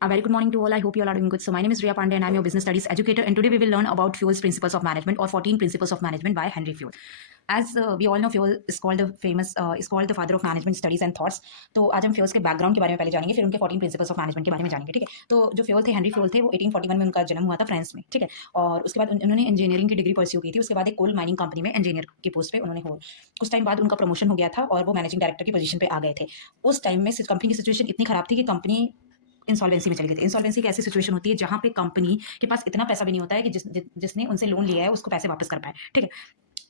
A very good morning to all. I hope you all are doing good. So my name is Riya Pandey and I'm your business studies educator. And today we will learn about Fewell's Principles of Management or 14 Principles of Management by Henry Fewell. As we all know, Fewell is called the father of management studies and thoughts. तो आज हम fuels के background के बारे में पहले जानेंगे, फिर उनके 14 प्रिंसिपल्स ऑफ मैनेजमेंट के बारे में जानेंगे। ठीक है, तो जो फ्यूल थे, हेनरी फ्यूल थे, वो 1841 में उनका जन्म हुआ था फ्रांस में। ठीक है, और उसके बाद उन्होंने इंजीनियरिंग की डिग्री परस्यू की थी। उसके बाद एक कोल माइनिंग कंपनी में इंजीनियर की पोस्ट पे उन्होंने हो कुछ टाइम बाद उनका प्रमोशन हो गया था और वो मैनेजिंग डायरेक्टर की पोजीशन पे आ गए थे। उस टाइम में कंपनी की सिचुएशन इतनी खराब थी कि कंपनी इंसॉल्वेंसी में चली गई थी। इंसॉल्वेंसी एक ऐसी सिचुएशन होती है जहाँ पे कंपनी के पास इतना पैसा भी नहीं होता है कि जिसने उनसे लोन लिया है उसको पैसे वापस कर पाए। ठीक है,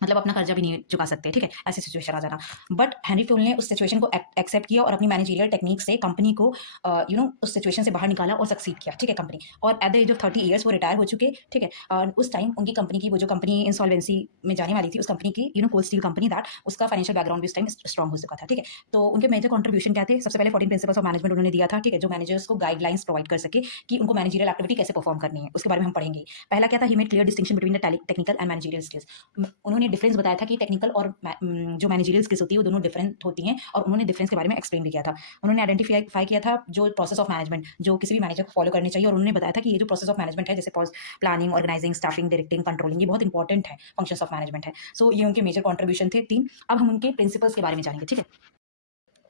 मतलब अपना कर्जा भी नहीं चुका सकते। ठीक है, ऐसी सिचुएशन आ जाना। बट हेनरी फ्यूल ने उस सिचुएशन को एक्सेप्ट किया और अपनी मैनेजरियल टेक्निक से कंपनी को उस सिचुएशन से बाहर निकाला और सक्सीड किया। ठीक है, कंपनी और at the age of 30 years वो रिटायर हो चुके। ठीक है, और उस टाइम उनकी कंपनी की वो जो कंपनी इंसॉल्वेंसी में जाने वाली थी, उस कंपनी की कोल स्टील कंपनी दैट उसका फाइनेंशियल बैकग्राउंड भी उस टाइम स्ट्रॉन्ग हो चुका था। ठीक है, तो उनके मेजर कॉन्ट्रीब्यूशन क्या थे? सबसे पहले 14 प्रिंसिपल्स ऑफ मैनेजमेंट उन्होंने दिया था। ठीक है, जो मैनेजर्स को गाइडलाइंस प्रोवाइड कर सके कि उनको मैनेजरियल एक्टिविटी कैसे परफॉर्म करनी है, उसके बारे में हम पढ़ेंगे। पहला क्या था? He made clear distinction between the technical and managerial skills. उन्होंने डिफरेंस बताया था कि टेक्निकल और जो मैनेजरियल स्किल्स होती है वो दोनों डिफरेंट होती हैं, और उन्होंने डिफरेंस के बारे में एक्सप्लेन भी किया था। उन्होंने आइडेंटिफाई किया था जो प्रोसेस ऑफ मैनेजमेंट जो किसी भी मैनेजर को फॉलो करनी चाहिए, और उन्होंने बताया था कि ये जो प्रोसेस ऑफ मैनेजमेंट है, जैसे planning, organising, staffing, directing, controlling, ये बहुत इंपॉर्टेंट है, फंक्शंस ऑफ मैनेजमेंट है। सो ये उनके मेजर कॉन्ट्रीब्यूशन थे 3। अब हम उनके प्रिंसिपल्स के बारे में जानेंगे। ठीक है,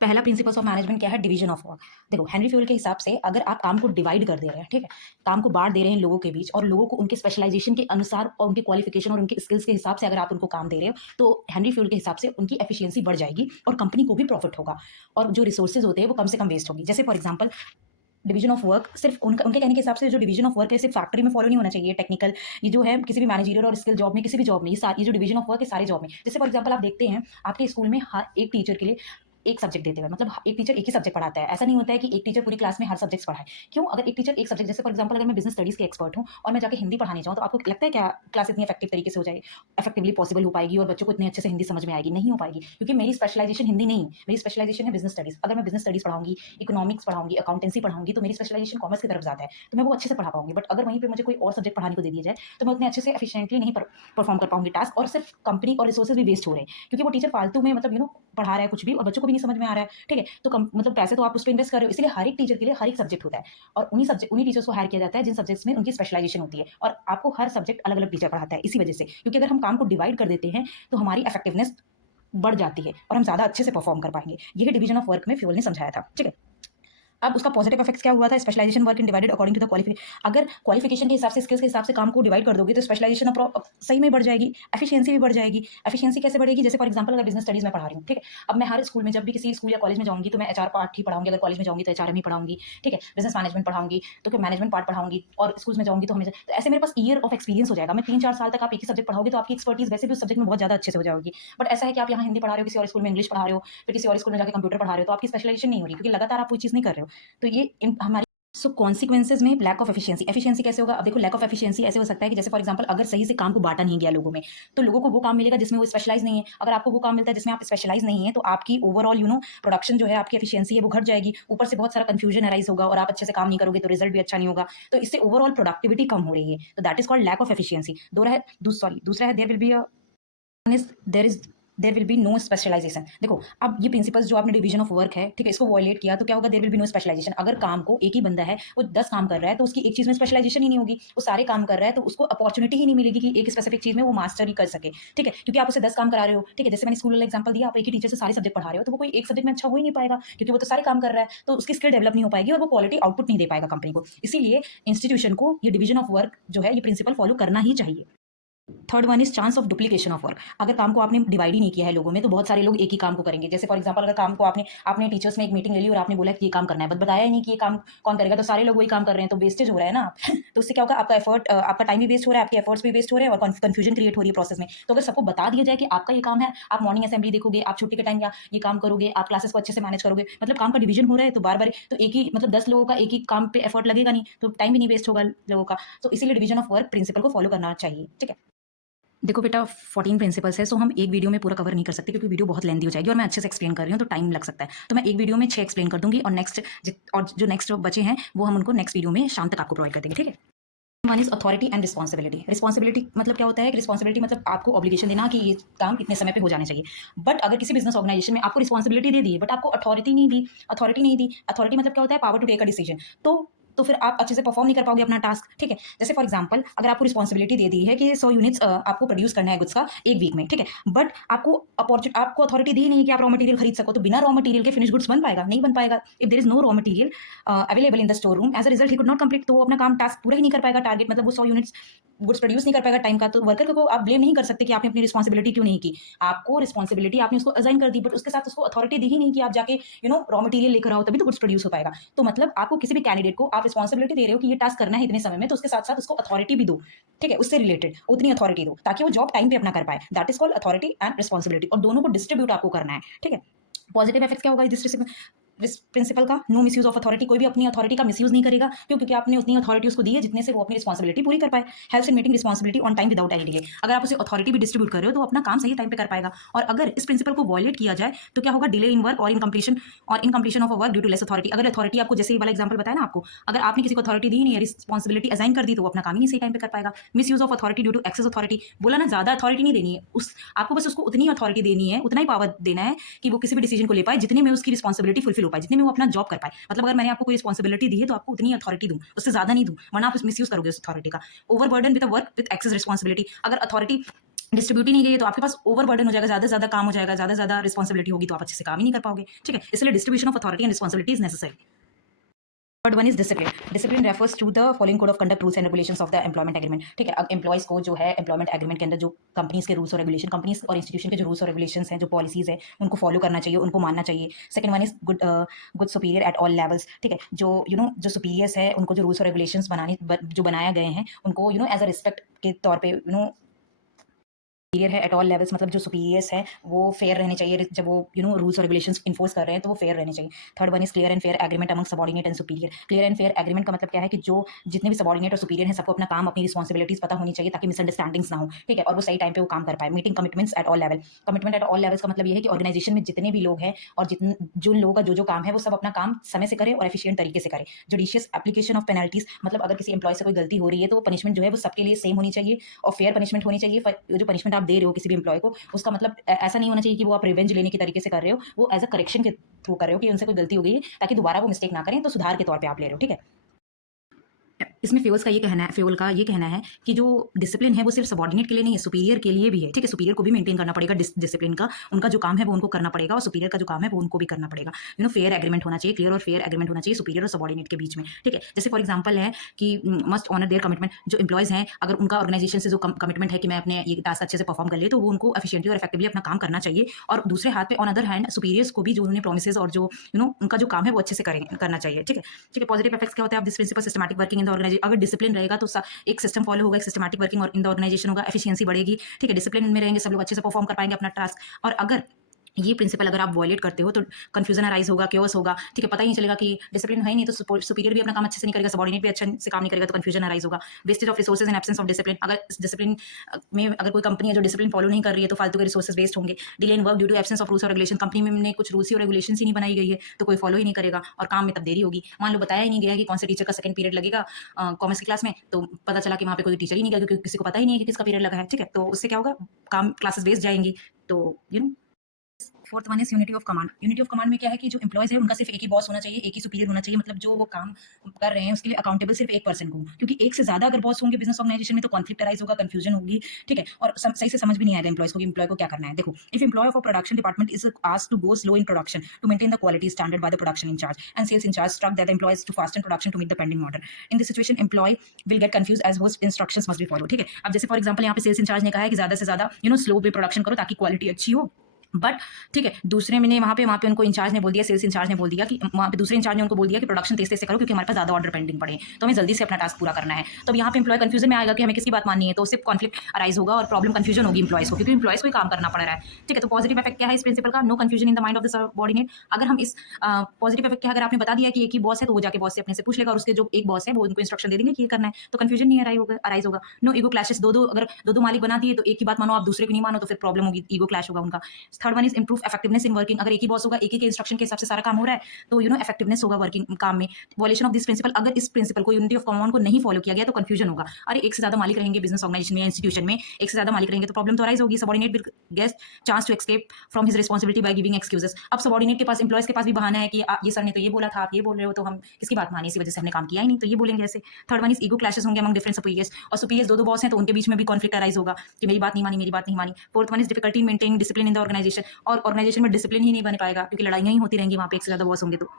पहला प्रिंसिपल्स ऑफ मैनेजमेंट क्या है? Division of work. देखो, हेनरी फ्यूल के हिसाब से अगर आप काम को डिवाइड कर दे रहे हैं, ठीक है, काम को बांट दे रहे हैं लोगों के बीच, और लोगों को उनके स्पेशलाइजेशन के अनुसार और उनके क्वालिफिकेशन और उनके स्किल्स के हिसाब से अगर आप उनको काम दे रहे हो, तो हेनरी फ्यूल के हिसाब से उनकी एफिशिएंसी बढ़ जाएगी और कंपनी को भी प्रॉफिट होगा, और जो रिसोर्सेज होते हैं वो कम से कम वेस्ट होगी। जैसे for example, division of work सिर्फ उनके कहने के हिसाब से जो डिवीजन ऑफ वर्क है सिर्फ फैक्ट्री में फॉलो नहीं होना चाहिए। टेक्निकल ये जो है किसी भी मैनेजरियल और स्किल जॉब में, किसी भी जॉब में, ये जो डिवीजन ऑफ वर्क है सारे जॉब में। जैसे फॉर एग्जांपल आप देखते हैं आपके स्कूल में हर एक टीचर के लिए एक सब्जेक्ट देते हुए, मतलब एक टीचर एक ही सब्जेक्ट पढ़ाता है। ऐसा नहीं होता है कि एक टीचर पूरी क्लास में हर सब्जेक्ट पढ़ाए। क्यों? अगर एक टीचर एक सब्जेक्ट, जैसे फॉर एग्जांपल अगर मैं बिजनेस स्टडीज के एक्सपर्ट हूँ और मैं जाके हिंदी पढ़ाने जाऊँ, तो आपको लगता है क्या क्लास इतनी इफेक्टिव तरीके से हो जाए, इफेक्टिवली पॉसिबल हो पाएगी और बच्चों को इतने अच्छे से हिंदी समझ में आएगी? नहीं हो पाएगी, क्योंकि मेरी स्पेशलाइजेशन हिंदी नहीं, मेरी स्पेशलाइजेशन है बिजनेस स्टडीज। अगर मैं बिजनेस स्टडीज पढ़ाऊंगी, इकोनॉमिक्स पढ़ाऊंगी, अकाउंटेंसी पढ़ाऊंगी, तो मेरी स्पेशलाइजेशन कॉमर्स की तरफ ज्यादा है, तो मैं वो अच्छे से पढ़ा पाऊंगी। बट अगर वहीं पे मुझे कोई और सब्जेक्ट पढ़ाने को दे दिया जाए, तो मैं उतने अच्छे से एफिशिएंटली नहीं परफॉर्म कर पाऊंगी टास्क, और सिर्फ कंपनी और रिसोर्सेज भी वेस्ट हो रहे हैं, क्योंकि वो टीचर फालतू में मतलब पढ़ा रहा है कुछ भी और बच्चों को भी नहीं समझ में आ रहा है। ठीक है, तो मतलब पैसे तो आप उस पर इन्वेस्ट कर रहे हो, इसलिए हर एक टीचर के लिए हर एक सब्जेक्ट होता है, और उन्हीं टीचर्स को हायर किया जाता है जिन सब्जेक्ट्स में उनकी स्पेशलाइजेशन होती है, और आपको हर सब्जेक्ट अलग अलग टीचर पढ़ाता है इसी वजह से, क्योंकि अगर हम काम को डिवाइड कर देते हैं तो हमारी इफेक्टिवनेस बढ़ जाती है और हम ज्यादा अच्छे से परफॉर्म कर पाएंगे। यही डिवीजन ऑफ वर्क में फ्यूल ने समझाया था। ठीक है, अब उसका पॉजिटिव इफेक्ट्स क्या हुआ था? Specialisation work in divided according to the qualification. अगर क्वालिफिकेशन के हिसाब से, स्किल्स के हिसाब से काम को डिवाइड कर दोगे, तो स्पेशलाइजेशन सही में बढ़ जाएगी, एफिशिएंसी भी बढ़ जाएगी। एफिशिएंसी कैसे बढ़ेगी? जैसे फॉर एग्जांपल अगर बिजनेस स्टडीज में पढ़ा रही हूँ, ठीक है, अब मैं हर स्कूल में जब भी किसी स्कूल या कॉलेज में जाऊंगी तो मैं एचआर पार्ट ही पढ़ाऊंगी, अगर कॉलेज में जाऊंगी तो एचआरएम ही पढ़ाऊंगी। ठीक है, बिजनेस मैनेजमेंट पढ़ाऊंगी तो फिर मैनेजमेंट पार्ट पढ़ाऊंगी, और स्कूल्स में जाऊंगी तो हमेशा तो ऐसे मेरे पास ईयर ऑफ एक्सपीरियंस हो जाएगा। मैं 3-4 साल तक आप एक ही सब्जेक्ट पढ़ाओगे तो आपकी एक्सपर्टीज वैसे भी उस सब्जेक्ट में बहुत ज्यादा अच्छे से हो जाएगी। बट ऐसा है कि आप यहाँ हिंदी पढ़ा रहे हो, किसी और स्कूल में इंग्लिश पढ़ा रहे हो, फिर किसी और स्कूल में जाकर कंप्यूटर पढ़ा रहे हो, तो आपकी स्पेशलाइजेशन नहीं हो रही, क्योंकि लगातार आप कोई चीज नहीं कर रहे हो। तो ये हमारी सो कॉन्सिक्वेंसेज में लैक ऑफ एफिशिएंसी। एफिशिएंसी कैसे होगा? अब देखो, लैक ऑफ एफिशिएंसी ऐसे हो सकता है कि जैसे फॉर एग्जांपल अगर सही से काम को बांटा नहीं गया लोगों में, तो लोगों को वो काम मिलेगा जिसमें वो स्पेशलाइज नहीं है। अगर आपको वो काम मिलता है जिसमें आप स्पेशलाइज नहीं है, तो आपकी ओवरऑल प्रोडक्शन जो है, आपकी एफिशिएंसी है वो घट जाएगी। ऊपर से बहुत सारा कंफ्यूजन अराइज होगा और आप अच्छे से काम नहीं करोगे तो रिजल्ट भी अच्छा नहीं होगा। तो इससे ओवरऑल प्रोडक्टिविटी कम हो रही है, तो that is called lack of efficiency. दूसरा है there will be there will be no specialisation. देखो, अब ये प्रिंसिपल्स जो आपने डिवीजन ऑफ वर्क है, ठीक है, इसको वॉयलेट किया तो क्या होगा? There will be no specialisation. अगर काम को एक ही बंदा है, वो 10 काम कर रहा है, तो उसकी एक चीज में स्पेशलाइजेशन ही नहीं होगी। वो सारे काम कर रहा है तो उसको अपॉर्चुनिटी ही नहीं मिलेगी कि एक स्पेसिफिक चीज में वो मास्टर ही कर सके। ठीक है, क्योंकि आप उसे 10 काम करा रहे हो। ठीक है, जैसे मैंने स्कूल वाला एग्जाम्पल दिया, आप एक ही टीचर से सारे सब्जेक्ट पढ़ा रहे हो, तो वो कोई एक सब्जेक्ट में अच्छा हो ही नहीं पाएगा, क्योंकि वो तो सारे काम कर रहा है, तो उसकी स्किल डेवलप नहीं हो पाएगी और वो क्वालिटी आउटपुट नहीं दे पाएगा कंपनी को। इसीलिए इंस्टीट्यूशन को ये डिवीजन ऑफ वर्क जो है, ये प्रिंसिपल फॉलो करना ही चाहिए। Third one is chance of duplication of work. अगर काम को आपने डिवाइड ही नहीं किया है लोगों में, तो बहुत सारे लोग एक ही काम को करेंगे। जैसे फॉर एग्जांपल अगर काम को आपने टीचर्स में एक मीटिंग ले ली और आपने बोला कि ये काम करना है, बट बताया ही नहीं कि ये काम कौन करेगा, तो सारे लोग वही काम कर रहे हैं, तो वेस्टेज हो रहा है ना। तो उससे क्या होगा? आपका एफर्ट, आपका टाइम भी वेस्ट हो रहा है, आपके एफर्ट्स भी वेस्ट हो रहे हैं, और कंफ्यूजन क्रिएट हो रही है प्रोसेस में। तो अगर सबको बता दिया जाए कि आपका ये काम है, आप मॉर्निंग असेंबली देखोगे, आप छुट्टी के टाइम या ये काम करोगे, आप क्लासेस को अच्छे से मैनेज करोगे, मतलब काम का डिवीजन हो रहा है, तो बार बार तो एक ही मतलब 10 लोगों का एक ही काम पे एफर्ट लगेगा नहीं, तो टाइम भी नहीं वेस्ट होगा लोगों का। तो इसीलिए डिवीजन ऑफ वर्क प्रिंसिपल को फॉलो करना चाहिए। ठीक है, देखो बेटा, 14 प्रिंसिपल्स है, सो हम एक वीडियो में पूरा कवर नहीं कर सकते, क्योंकि वीडियो बहुत लेंदी हो जाएगी और मैं अच्छे से एक्सप्लेन कर रही हूँ तो टाइम लग सकता है। तो मैं एक वीडियो में 6 एक्सप्लेन कर दूंगी, और जो नेक्स्ट बचे हैं वो हम उनको नेक्स्ट वीडियो में शाम तक आपको प्रोवाइड कर देंगे। ठीक है, one is authority and responsibility. Responsibility मतलब क्या होता है? रिस्पॉन्सिबिलिटी मतलब आपको ऑब्लिगेशन देना कि ये काम इतने समय पे हो जाने चाहिए। बट अगर किसी बिजनेस ऑर्गेनाइजेशन में आपको रिस्पॉन्सिबिलिटी दे दी, बट आपको अथॉरिटी नहीं दी। अथॉरिटी मतलब क्या होता है? Power to take a decision. तो तो फिर आप अच्छे से परफॉर्म नहीं कर पाओगे अपना टास्क। ठीक है, जैसे फॉर एग्जाम्पल अगर आपको रिस्पॉन्सिबिलिटी दे दी है कि 100 यूनिट्स आपको प्रोड्यूस करना है गुड्स का एक वीक में, ठीक है, बट आपको अथॉरिटी दी नहीं है कि आप रॉ मटेरियल खरीद सको, तो बिना रॉ मटेरियल के फिनिश गुड्स बन पाएगा? नहीं बन पाएगा। If there is no raw material available in the store room, as a result he could not complete, तो वो अपना काम टास्क पूरा ही नहीं कर पाएगा, टारगेट मतलब वो 100 यूनिट्स गुड्स प्रोड्यूस नहीं कर पाएगा टाइम का। तो वर्कर को आप ब्लेम नहीं कर सकते कि आपने अपनी रिस्पॉन्सिबिलिटी क्यों नहीं की। आपको रिस्पॉन्सिबिलिटी आपने उसको असाइन कर दी, बट उसके साथ उसको अथॉरिटी दी ही नहीं कि आप जाके रॉ मटेरियल लेकर आओ, तभी तो गुड्स प्रोड्यूस हो पाएगा। तो मतलब आपको किसी भी कैंडिडेट को आप रिस्पॉन्सिबिलिटी दे रहे हो कि ये टास्क करना है इतने समय में, तो उसके साथ साथ उसको अथॉरिटी भी दो। ठीक है, उससे रिलेटेड उतनी अथॉरिटी दो ताकि वो जॉब टाइम पे अपना कर पाए। That is called authority and responsibility, और दोनों को डिस्ट्रीब्यूट आपको करना है। ठीक है, पॉजिटिव इफेक्ट क्या होगा इस प्रिंसिपल का? नो मिसयूज ऑफ अथॉरिटी, कोई भी अपनी अथॉरिटी का मिसयूज नहीं करेगा, क्यों? क्योंकि आपने उतनी अथॉरिटी उसको दी है जितने से वो अपनी रिस्पॉन्सिबिलिटी पूरी कर पाए। Helps in meeting responsibility on time without any delay. अगर आप उसे अथॉरिटी भी डिस्ट्रीब्यूट कर रहे हो तो अपना काम सही टाइम पे कर पाएगा। और अगर इस प्रिंसिपल को वॉयलेट किया जाए तो क्या होगा? डिले इन वर्क और in completion of a work due to less authority. अगर अथॉरिटी आपको, जैसे ये वाला एग्जाम्पल बताया ना आपको, अगर आपने किसी को अथॉरिटी दी नहीं है, रिस्पॉन्सिबिलिटी असाइन कर दी, तो वो अपना काम ही नहीं सही टाइम पे कर पाएगा। Misuse of authority due to excess authority, बोला ना, ज्यादा अथॉरिटी नहीं देनी है, आपको बस उसको उतनी अथॉरिटी देनी है, उतना ही पावर देना है कि वो किसी भी डिसीजन को ले पाए जितने में उसकी रिस्पॉन्सिबिलिटी फुलफिल हो पाए, जितने में वो अपना जॉब कर पाए। मतलब अगर मैंने आपको कोई रिस्पॉन्सिबिलिटी दी है तो आपको उतनी अथॉरिटी दूं, उससे ज्यादा नहीं दूं, वरना आप मिसयूज करोगे उस अथॉरिटी का। Over burden with work with excess responsibility, अगर अथॉरिटी डिस्ट्रीब्यूट ही नहीं गई है तो आपके पास ओवर बर्डन हो जाएगा, ज्यादा से ज्यादा काम हो जाएगा, ज्यादा से ज्यादा रिस्पॉन्सिबिलिटी होगी, तो आप अच्छे से काम ही नहीं कर पाओगे। ठीक है, इसलिए distribution of authority and responsibility is necessary. Third one is discipline. Discipline refers to the following code of conduct rules and regulations of the employment agreement. ठीक है, अब एम्प्लॉयज को जो है एम्प्लॉयमेंट एग्रीमेंट के अंदर जो कंपनीज के रूल्स और रेगुलेशन, कंपनीज और इंस्टीट्यूशन के जो रूल्स और रेगुलेशंस हैं, जो पॉलिसीज है, उनको फॉलो करना चाहिए, उनको मानना चाहिए। Second one is good superior at all levels. ठीक है, जो जो सुपीरियर्स है उनको जो रूल्स और रेगुलेशंस जो बनाए गए हैं उनको एज अ रिस्पेक्ट के तौर पे सुपीरियर है एट ऑल लेवल्स, मतलब जो सुपीरियर्स है वो फेयर रहने चाहिए, जब वो रूल्स और रेगुलेशंस इन्फोर्स कर रहे हैं तो वो फेयर रहने चाहिए। Third one is clear and fair agreement among subordinate and superior. Clear and fair agreement का मतलब क्या है कि जो जितने भी सबॉर्डिनेट और सुपीरियर हैं सबको अपना काम, अपनी रिस्पॉन्सिबिलिटीज पता होनी चाहिए ताकि मिसअंडरस्टैंडिंग्स ना हो। ठीक है, और वो सही टाइम पे वो काम कर पाए। Meeting commitments at all level. Commitment at all levels का मतलब ये है कि ऑर्गेनाइजेशन में जितने भी लोग हैं और जिन लोगों का जो काम है वो सब अपना काम समय से करें और एफिशिएंट तरीके से करें। जुडिशियस एप्लीकेशन ऑफ पेनल्टीज, मतलब अगर किसी एम्प्लॉय से कोई गलती हो रही है तो पनिशमेंट जो है वो सबके लिए सेम होनी चाहिए और फेयर पनिशमेंट होनी चाहिए। जो पनिशमेंट आप दे रहे हो किसी भी एम्प्लॉय को, उसका मतलब ऐसा नहीं होना चाहिए कि वो आप रिवेंज लेने के तरीके से कर रहे हो, वो एज अ करेक्शन के थ्रू कर रहे हो कि उनसे कोई गलती हो गई है ताकि दोबारा वो मिस्टेक ना करें, तो सुधार के तौर पे आप ले रहे हो। ठीक है, इसमें फ्यूल्स का ये कहना है, फ्यूल का ये कहना है कि जो डिसिप्लिन है वो सिर्फ सबॉर्डिनेट के लिए नहीं है, सुपीरियर के लिए भी है। ठीक है, सुपीरियर को भी मेंटेन करना पड़ेगा डिसिप्लिन का, उनका जो काम है वो उनको करना पड़ेगा और सुपीरियर का जो काम है वो उनको भी करना पड़ेगा। फेयर एग्रीमेंट होना चाहिए, क्लियर और फेयर एग्रीमेंट होना चाहिए सुपीरियर और सबॉर्डिनेट के बीच में। ठीक है, जैसे फॉर एग्जाम्पल है कि मस्ट ऑनर देयर कमिटमेंट। जो एम्प्लॉयज हैं अगर उनका ऑर्गेनाइजेशन से जो कमिटमेंट है कि मैं अपने ये टास्क अच्छे से परफॉर्म कर ले, तो वो उनको एफिशिएंटली और इफेक्टिवली अपना काम करना चाहिए। और दूसरे हाथ पे ऑन अदर हैंड सुपीरियर्स को भी जो उन्होंने प्रोमिसेस और जो उनका जो काम है वो अच्छे से करना चाहिए। ठीक है, ठीक है। पॉजिटिव इफेक्ट्स क्या होता है? This principle systematic working in the organization. अगर डिसिप्लिन रहेगा तो एक सिस्टम फॉलो होगा, एक सिस्टमैटिक वर्किंग और इन द ऑर्गेनाइजेशन होगा, एफिशिएंसी बढ़ेगी। ठीक है, डिसिप्लिन में रहेंगे सब लोग अच्छे से परफॉर्म कर पाएंगे अपना टास्क। और अगर ये प्रिंसिपल अगर आप वॉयलेट करते हो तो कंफ्यूजन अराइज होगा, क्योस होगा। ठीक है, पता ही नहीं चलेगा कि डिसिप्लिन है ही नहीं, तो सुपीरियर भी अपना काम अच्छे से नहीं करेगा, सबॉर्डिनेट भी अच्छे से काम नहीं करेगा, तो कंफ्यूजन अराइज होगा। Wastage of resources and absence of discipline. अगर डिसिप्लिन में अगर कोई कंपनी है जो डिसिप्लिन फॉलो नहीं कर रही है तो फालतू के रिसोर्सेज वेस्ट होंगे। Delay in work due to absence of rules और रेगुलेशन। कंपनी में कुछ रूल्स और रेगुलेशन ही नहीं बनाई गई है तो कोई फॉलो ही नहीं करेगा और काम में तब देरी होगी। मान लो बताया ही नहीं गया कि कौन से टीचर का सेकंड पीरियड लगेगा कॉमर्स की क्लास में, तो पता चला कि वहाँ पे कोई टीचर ही नहीं गया क्योंकि किसी को पता ही नहीं है कि किसका पीरियड लगा है। ठीक है, तो उससे क्या होगा? काम क्लासेस वेस्ट जाएंगी। तो fourth one is unity of command. Unity of command में क्या है कि जो एम्प्लॉयज है उनका सिर्फ एक ही बॉस होना चाहिए, एक ही सुपीरियर होना चाहिए। मतलब जो वो काम कर रहे हैं उसके लिए अकाउंटेबल सिर्फ एक पर्सन को, क्योंकि एक से ज्यादा अगर बॉस होंगे बिजनेस ऑर्गेनाइजेशन में तो कॉन्फ्लिक्ट अराइज होगा, कंफ्यूजन होगी। ठीक है, और सही से समझ भी नहीं आएगा एम्प्लॉयज को कि एम्प्लॉय को क्या करना है। देखो, if employ of a production department is asked to go slow in production to maintain the quality standard by the production incharge and sales incharge struck that the employees to fasten production to meet the pending order, in this situation employ will get confuse as what instructions must be follow. ठीक है, अब जैसे for example यहाँ पे sales in charge ने कहा है कि ज्यादा से ज्यादा स्लो पे प्रोडक्शन करो ताकि क्वालिटी अच्छी हो, बट ठीक है, दूसरे में वहाँ पे उनको इंचार्ज ने बोल दिया, सेल्स इंचार्ज ने बोल दिया कि वहाँ पे दूसरे इंचार्ज ने उनको बोल दिया कि प्रोडक्शन तेज तेज से करो क्योंकि हमारे पास ज्यादा ऑर्डर पेंडिंग पड़े तो हमें जल्दी से अपना टास्क पूरा करना है। तो यहाँ पे एम्प्लॉय कंफ्यूजन में आएगा कि हमें किसकी बात माननी है, तो उससे कॉन्फ्लिक्ट अराइज होगा और प्रॉब्लम कंफ्यूजन होगी एम्प्लॉयज को, क्योंकि एम्प्लॉयज को ही काम करना पड़ रहा है। ठीक है, तो पॉजिटिव इफेक्ट क्या है इस प्रिंसिपल का? No confusion in the mind of the subordinate. अगर हम इस पॉजिटिव इफेक्ट क्या, अगर आपने बता दिया कि एक ही बॉस है तो वो जाके बॉस से अपने से पूछ लेगा और उसके जो एक बॉस है वो उनको इंस्ट्रक्शन दे देंगे कि ये करना है, तो कंफ्यूजन नहीं अराइज होगा। No ego clashes. अगर दो मालिक बना दिए तो एक ही बात मानो, आप दूसरे को नहीं मानो तो फिर प्रॉब्लम होगी, ईगो क्लैश होगा उनका। Third one is improve effectiveness in working. अगर एक ही बॉस होगा, एक ही के इंस्ट्रक्शन के हिसाब से सारा काम हो रहा है, तो इफेक्टिवनेस होगा वर्किंग काम में। वॉल्यूशन ऑफ दिस प्रिंसिपल, अगर इस प्रिंसिपल को, यूनिटी ऑफ कमांड को नहीं फॉलो किया गया तो कंफ्यूजन होगा। अरे एक से ज्यादा मालिक रहेंगे बिजनेस ऑर्गेनाइजेशन में या इंस्टीट्यूशन में, एक से ज्यादा मालिक रहेंगे तो प्रॉब्लम तो अराइज होगी। Subordinate will get chance to escape from his responsibility by giving excuses. अब सबॉर्डिनेट के पास, एम्प्लॉयज के पास भी बहाना है कि ये सर ने तो ये बोला था, आप ये बोल रहे हो, तो हम किसकी बात माने, इसी वजह से हमने काम किया ही नहीं, तो ये बोलेंगे ऐसे। Third one is ego clashes होंगे अमंग डिफरेंट सुपीरियर्स, और सुपीरियर्स दो बॉस हैं तो उनके बीच में भी कॉन्फ्लिक्ट अराइज होगा कि मेरी बात नहीं मानी, मेरी बात नहीं मानी। Fourth one is difficulty in maintaining discipline in the organization, और ऑर्गेनाइजेशन में डिसिप्लिन ही नहीं बन पाएगा क्योंकि लड़ाइयां ही होती रहेंगी वहाँ पे एक से ज्यादा बॉस होंगे तो।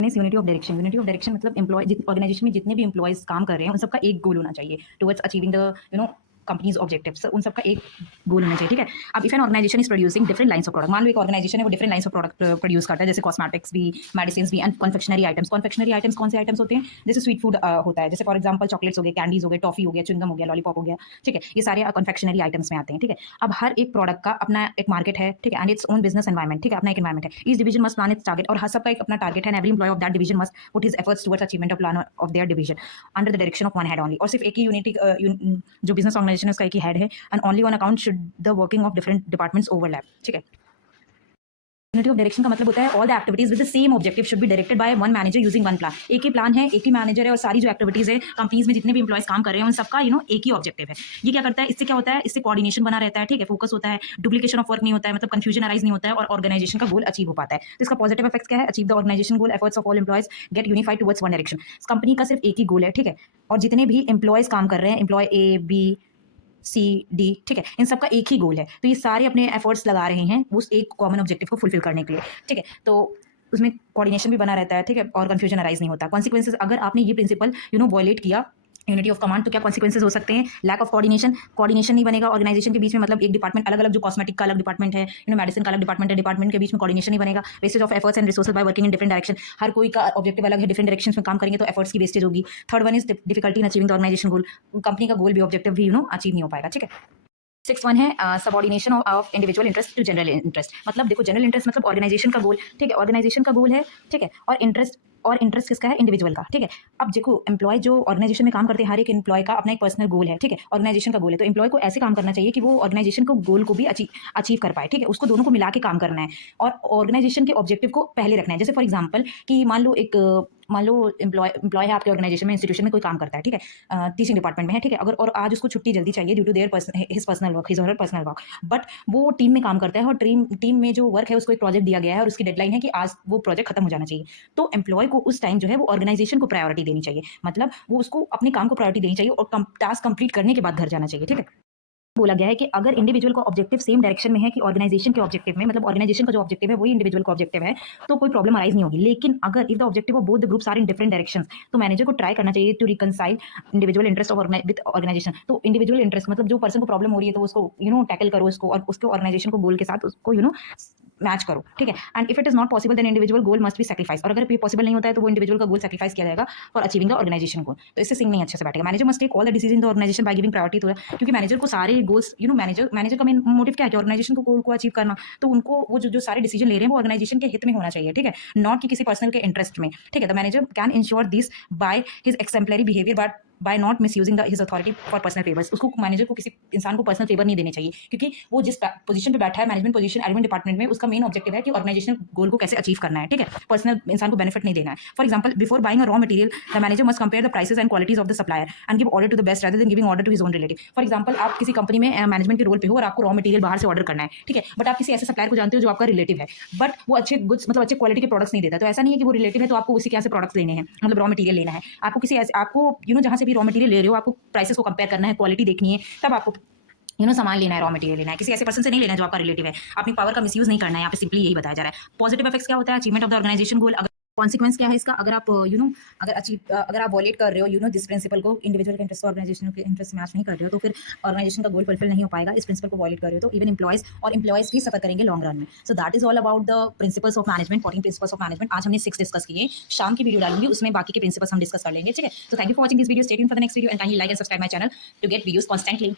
Unity of direction, unity of direction मतलब एम्प्लॉय ऑर्गेनाइजेशन में जितने भी एम्प्लॉयज काम कर रहे हैं उन सबका एक गोल होना चाहिए towards achieving the company's objectives, उन सबका एक गोल होना चाहिए, ठीक है। अब if an organization is producing different lines of product, मान लो एक ऑर्गेनाइजेशन है वो different lines of product produce करता है, जैसे कॉस्मेटिक्स भी, मेडिसिन भी and confectionery items. Confectionery items कौन से आइटम्स होते हैं, जैसे स्वीट फूड होता है, जैसे फॉर एग्जाम्पल चॉकलेट्स हो गए, कैंडीज हो गए, टॉफी हो गया, च्युइंगम हो गया, लॉलीपॉप हो गया, ठीक है, ये सारे कन्फेक्शनरी आइटम्स में आते हैं, ठीक है। अब हर एक प्रोडक्ट का अपना एक मार्केट है, ठीक है, and its own business environment, ठीक है, अपना एक एनवायरमेंट है। Each division must plan its target, और हर सबका एक अपना टारगेट है, and every employ of that division must put his efforts towards achievement of plan of their division under the direction of one head only. और सिर्फ एक ही यूनिटी जो बिजनेस ऑर्गेनाइजेशन है उसका एक ही हेड है, and only on account should the working of different departments overlap, ठीक है। यूनिटी ऑफ डायरेक्शन का मतलब होता है all the activities with the same objective should be directed by one manager using one plan. एक ही plan है, एक ही manager है, और सारी जो एक्टिविटीज है कंपनीज में जितने भी एम्प्लॉयज काम कर रहे हैं उन सबका एक ही ऑब्जेक्टिव है। ये क्या करता है, इससे क्या होता है, इससे कोऑर्डिनेशन बना रहता है, ठीक है, फोकस होता है, डुप्लीकेशन ऑफ वर्क नहीं होता है, मतलब कंफ्यूजन अराइज नहीं होता है, और ऑर्गेनाइजेशन का गोल अचीव हो पाता है। तो इसका पॉजिटिव इफेक्ट्स क्या है, achieve the organization goal, efforts of all employees get unified towards one direction. Company का सिर्फ एक ही गोल है, ठीक है, और जितने भी एम्प्लॉयज काम कर रहे हैं, employ A B C D, ठीक है, इन सबका एक ही गोल है, तो ये सारे अपने एफर्ट्स लगा रहे हैं उस एक कॉमन ऑब्जेक्टिव को फुलफिल करने के लिए, ठीक है। तो उसमें कोऑर्डिनेशन भी बना रहता है, ठीक है, और कंफ्यूजन अराइज नहीं होता। कॉन्सिक्वेंसेज, अगर आपने ये प्रिंसिपल वायलेट किया यूनिटी ऑफ कमांड, तो क्या कॉन्सिक्वेंसेज हो सकते हैं, लैक ऑफ कोऑर्डिनेशन, कोऑर्डिनेशन नहीं बनेगा ऑर्गेनाइजेशन के बीच में, मतलब एक डिपार्टमेंट अलग अलग, जो कॉस्मेटिक का अलग डिपार्टमेंट है, मेडिसिन का अलग डिपार्टमेंट है, डिपार्टमेंट के बीच में कोऑर्डिनेशन नहीं बनेगा। Wastage of efforts and resources by working in different direction, हर कोई का ऑब्जेक्टिव अलग है, डिफरेंट डायरेक्शन में काम करेंगे तो एफर्ट्स की वेस्टेज होगी। Third one is difficulty in achieving the organization goal, company का गोल भी ऑब्जेक्टिव भी अचीव नहीं हो पाएगा, ठीक है। सिक्स वन है subordination of individual interest to general interest, मतलब देखो जनरल इंटरेस्ट मतलब ऑर्गेनाइजेशन का गोल, ठीक है, ऑर्गेनाइजेशन का गोल है, ठीक है, और इंटरेस्ट किसका है, इंडिविजुअल का, ठीक है। अब देखो एम्प्लॉय जो ऑर्गेनाइजेशन में काम करते हैं, हर एक एम्प्लॉय का अपना एक पर्सनल गोल है, ठीक है, ऑर्गेनाइजेशन का गोल है, तो एम्प्लॉय को ऐसे काम करना चाहिए कि वो ऑर्गेनाइजेशन को गोल को भी अचीव कर पाए, ठीक है, उसको दोनों को मिला के काम करना है, और ऑर्गेनाइजेशन के ऑब्जेक्टिव को पहले रखना है। जैसे फॉर एग्जाम्पल कि मान लो एम्प्लॉय है आपके ऑर्गेनाइजेशन में, इंस्टीट्यूशन में कोई काम करता है, ठीक है, टीचिंग डिपार्टमेंट में है, ठीक है, अगर और आज उसको छुट्टी जल्दी चाहिए due to their his personal work, but वो टीम में काम करता है, और टीम में जो वर्क है उसको एक प्रोजेक्ट दिया गया है और उसकी डेडलाइन है कि आज वो प्रोजेक्ट खत्म हो जाना चाहिए, तो एम्प्लॉय को उस टाइम जो है वो ऑर्गेनाइजेशन को प्रायोरिटी देनी चाहिए, मतलब वो उसको अपने काम को प्रायोरिटी देनी चाहिए और टास्क कंप्लीट करने के बाद घर जाना चाहिए, ठीक है। बोला गया है कि अगर इंडिविजुअल का ऑब्जेक्टिव सेम डायरेक्शन में है कि ऑर्गेनाइजेशन के ऑब्जेक्टिव में, मतलब ऑर्गेनाइजेशन का जो ऑब्जेक्टिव है वही इंडिविजुअल का ऑब्जेक्टिव है, तो कोई प्रॉब्लम अराइज नहीं होगी। लेकिन अगर if the objective of both the groups are in different directions, तो मैनेजर को ट्राई करना चाहिए to reconcile individual interest of with organization. तो इंडिविजुअल इंटरेस्ट मतलब जो पर्सन को प्रॉब्लम हो रही है तो उसको टैकल करो उसको, और उसके ऑर्गेनाइजेशन को गोल के साथ उसको मैच करो, ठीक है। And if it is not possible then individual goal must be sacrifice, और अगर ये पॉसिबल नहीं होता है तो वो इंडिविजुअल का गोल सैक्रिफाइस किया जाएगा for achieving the organization goal. तो इससे सिंग नहीं अच्छे से बैठेगा। Manager must take all the decision in the organization by giving priority to, क्योंकि मैनेजर को सारे गोल्स मैनेजर का मेन मोटिव क्या है कि ऑर्गेनाइजेशन को गोल को अचीव करना, तो उनको वो जो सारे डिसीजन ले रहे हैं वो ऑर्गेनाइजेशन के हित में होना चाहिए, ठीक है, नॉट कि किसी पर्सनल के इंटरेस्ट में, ठीक है। The manager can ensure this by his exemplary behaviour but by not misusing his authority for personal favours. उसको मैनेजर को किसी इंसान को पर्सनल फेवर नहीं देने चाहिए, क्योंकि वो जिस पोजीशन पे बैठा है, मैनेजमेंट पोजीशन एडमिन डिपार्टमेंट में, उसका मेन ऑब्जेक्टिव है कि ऑर्गेनाइजेशन गोल को कैसे अचीव करना है, ठीक है, पर्सनल इंसान को बेनिफिट नहीं देना है। For example before buying a raw material the manager must compare the prices and qualities of the supplier and give order to the best rather than giving order to his own relative. For example आप किसी company में management के role पे हो और आपको raw material बाहर से ऑर्डर करना है, ठीक है, बट आप किसी ऐसे सप्लायर को जानते हो जो आपका रिलेटिव है, बट वो अच्छे गुड्स मतलब अच्छे क्वालिटी के प्रोडक्ट्स नहीं देता, तो ऐसा नहीं है कि वो रिलेटिव है तो आपको उसी के यहाँ से प्रोडक्ट्स लेने हैं, मतलब रॉ मटेरियल लेना है, आपको किसी ऐसे आपको जहाँ से भी रॉ मटेरियल ले रहे हो आपको प्राइसेस को कंपेयर करना है, क्वालिटी देखनी है, तब आपको सामान लेना है, रॉ मटेरियल लेना है, किसी ऐसे पर्सन से नहीं लेना जो आपका रिलेटिव है। अपनी पावर का मिसयूज नहीं करना है, यहाँ पे सिंपली यही बताया जा रहा है। पॉजिटिव इफेक्ट्स क्या होता है, achievement of the organization goal. Consequence क्या है इसका, अगर आप अगर आप वॉलेट कर रहे हो दिस प्रिंसिपल को, इंडिविजुअल के इंटरेस्ट ऑर्गेनाइजेशन के इंटरेस्ट मैच नहीं कर रहे हो, तो फिर ऑर्गेनाइजेशन का गोल फुलफिल नहीं हो पाएगा। इस प्रिंसिपल को वॉलेट कर रहे हो तो इवन एम्प्लॉयज भी सफर करेंगे लॉन्ग रन में। So that is all about the principles of management, 14 principles of management. आज हमने 6 डिस्कस किए, शाम की वीडियो डालूंगी उसमें बाकी के प्रिंसिपल्स हम डिस्कस कर लेंगे, ठीक है। So thank you for watching this video, stay tuned for the next video and kindly like and subscribe my channel to get videos constantly.